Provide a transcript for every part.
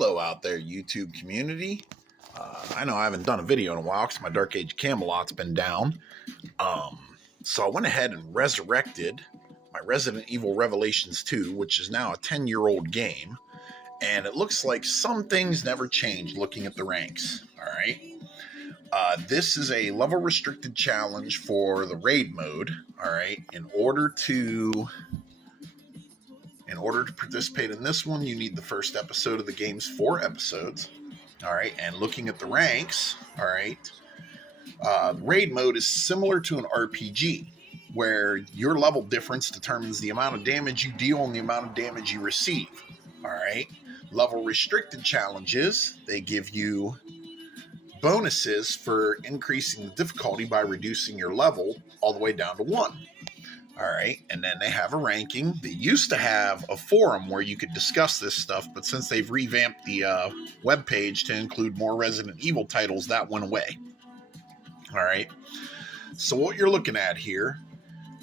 Hello out there, YouTube community. I know I haven't done a video in a while because my Dark Age Camelot's been down. So I went ahead and resurrected my Resident Evil Revelations 2, which is now a 10-year-old game. And it looks like some things never changed looking at the ranks. All right. This is a level restricted challenge for the raid mode. All right. In order to participate in this one, you need the first episode of the game's 4 episodes. All right, and looking at the ranks, all right, the raid mode is similar to an RPG, where your level difference determines the amount of damage you deal and the amount of damage you receive. All right, level restricted challenges, they give you bonuses for increasing the difficulty by reducing your level all the way down to 1. All right, and then they have a ranking. They used to have a forum where you could discuss this stuff, but since they've revamped the webpage to include more Resident Evil titles, that went away. All right, so what you're looking at here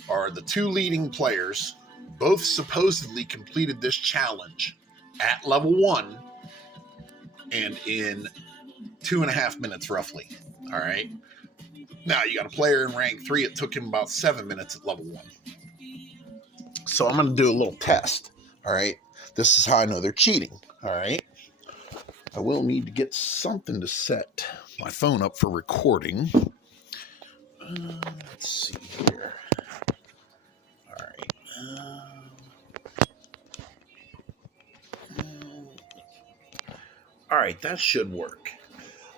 are the 2 leading players. Both supposedly completed this challenge at level 1 and in 2.5 minutes roughly. All right, now you got a player in rank 3. It took him about 7 minutes at level 1. So I'm going to do a little test. All right. This is how I know they're cheating. All right. I will need to get something to set my phone up for recording. Let's see here. All right. All right. That should work.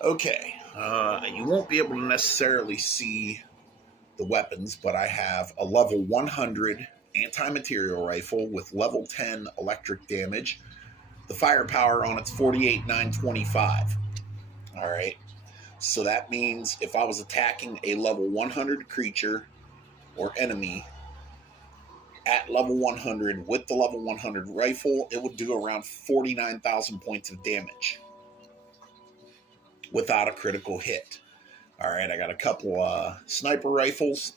Okay. You won't be able to necessarily see the weapons, but I have a level 100 anti-material rifle with level 10 electric damage. The firepower on it's 48,925. All right. So that means if I was attacking a level 100 creature or enemy at level 100 with the level 100 rifle, it would do around 49,000 points of damage without a critical hit. All right. I got a couple sniper rifles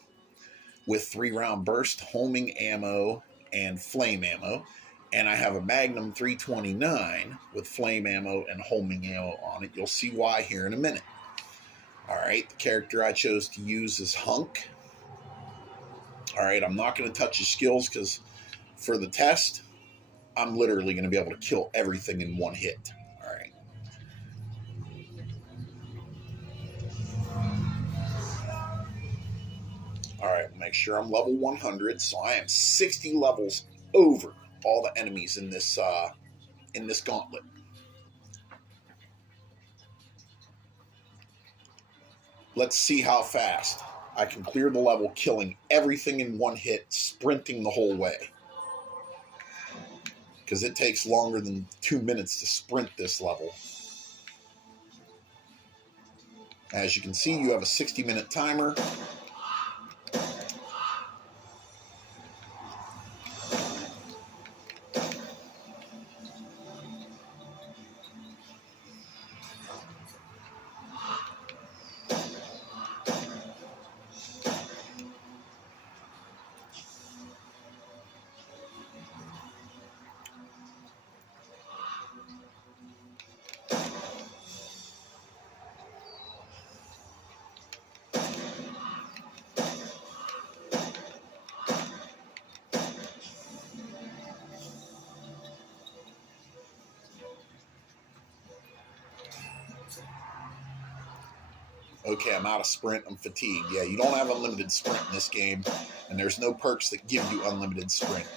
with 3-round burst, homing ammo, and flame ammo. And I have a Magnum 329 with flame ammo and homing ammo on it. You'll see why here in a minute. All right, the character I chose to use is Hunk. All right, I'm not going to touch his skills because for the test, I'm literally going to be able to kill everything in one hit. All right. All right, make sure I'm level 100. So I am 60 levels over all the enemies in this gauntlet. Let's see how fast I can clear the level, killing everything in one hit, sprinting the whole way. Because it takes longer than 2 minutes to sprint this level. As you can see, you have a 60-minute timer. Okay, I'm out of sprint. I'm fatigued. Yeah, you don't have unlimited sprint in this game, and there's no perks that give you unlimited sprint.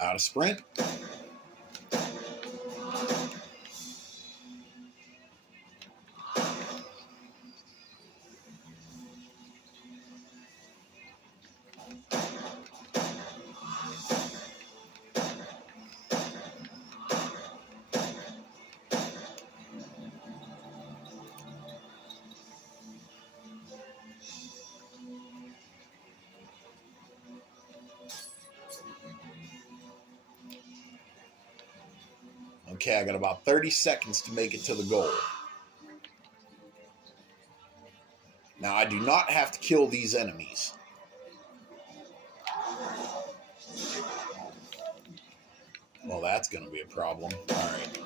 Out of sprint. Okay, I got about 30 seconds to make it to the goal. Now, I do not have to kill these enemies. Well, that's going to be a problem. All right.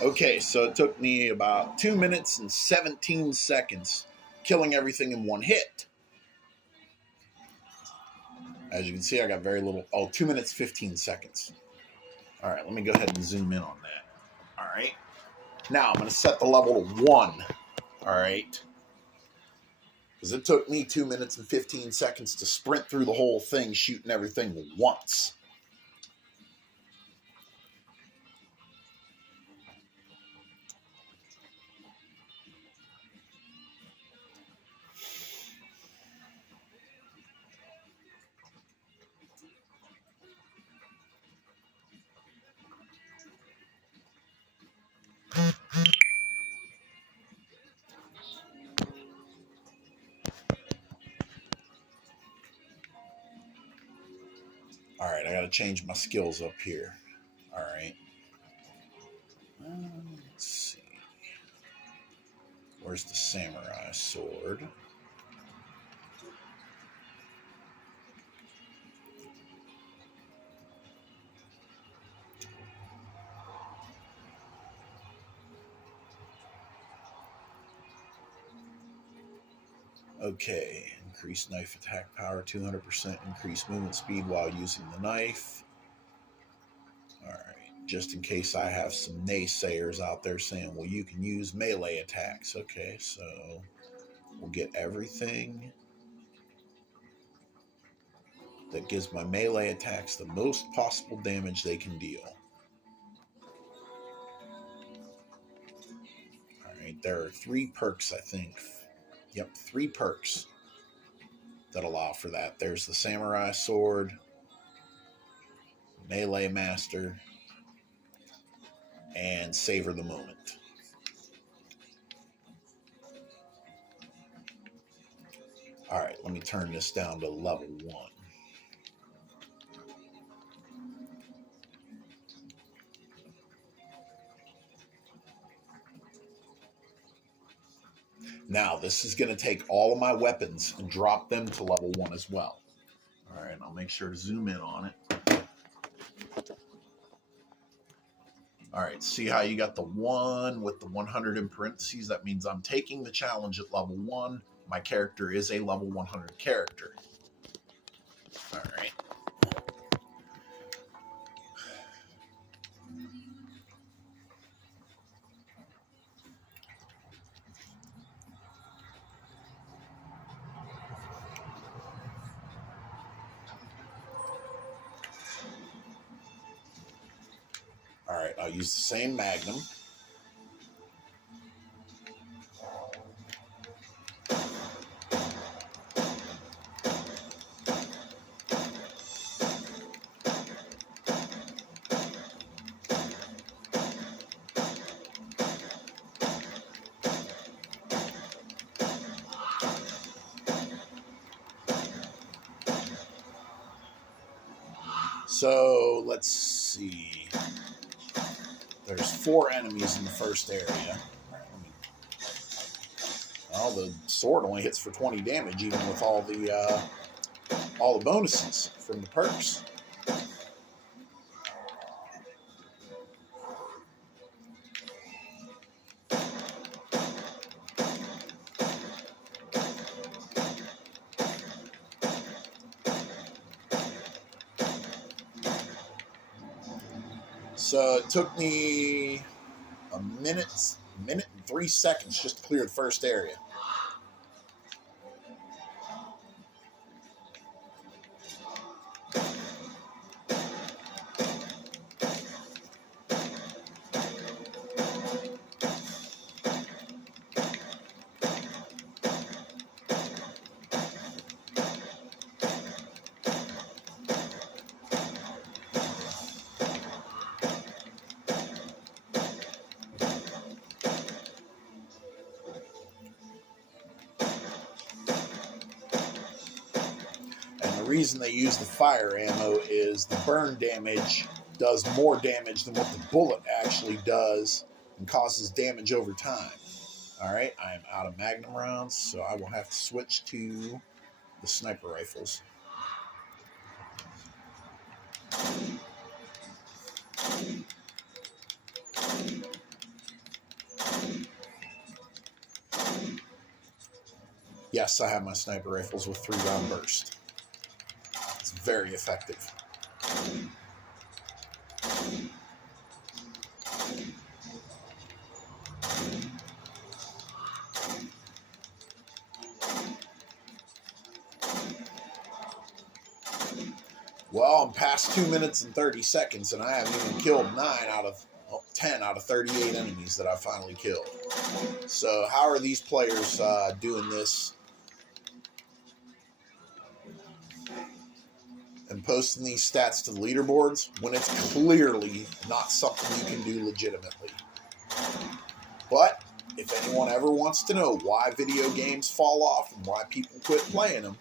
Okay, so it took me about 2 minutes and 17 seconds, killing everything in one hit. As you can see, I got very little. Oh, 2 minutes, 15 seconds. All right, let me go ahead and zoom in on that. All right. Now, I'm going to set the level to 1. All right. Because it took me 2 minutes and 15 seconds to sprint through the whole thing, shooting everything once. All right, I got to change my skills up here. All right. Let's see. Where's the samurai sword? Okay, increased knife attack power, 200% increased movement speed while using the knife. All right, just in case I have some naysayers out there saying, well, you can use melee attacks. Okay, so we'll get everything that gives my melee attacks the most possible damage they can deal. All right, there are 3 perks, I think. Yep, 3 perks that allow for that. There's the samurai sword, melee master, and savor the moment. All right, let me turn this down to level 1. Now, this is going to take all of my weapons and drop them to level 1 as well. All right, I'll make sure to zoom in on it. All right, see how you got the 1 with the 100 in parentheses? That means I'm taking the challenge at level 1. My character is a level 100 character. All right. All right, I'll use the same Magnum. So let's see. There's 4 enemies in the first area. Well, the sword only hits for 20 damage, even with all the bonuses from the perks. So it took me a minute and 3 seconds just to clear the first area. reason they use the fire ammo is the burn damage does more damage than what the bullet actually does and causes damage over time. All right, I am out of Magnum rounds, so I will have to switch to the sniper rifles. Yes, I have my sniper rifles with 3-round burst. It's very effective. Well, I'm past 2 minutes and 30 seconds, and I haven't even killed 10 out of 38 enemies that I finally killed. So how are these players doing this and posting these stats to the leaderboards when it's clearly not something you can do legitimately? But if anyone ever wants to know why video games fall off and why people quit playing them,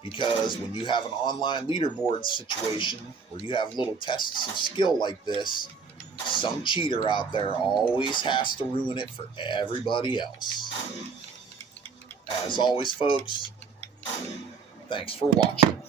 because when you have an online leaderboard situation where you have little tests of skill like this, some cheater out there always has to ruin it for everybody else. As always, folks, thanks for watching.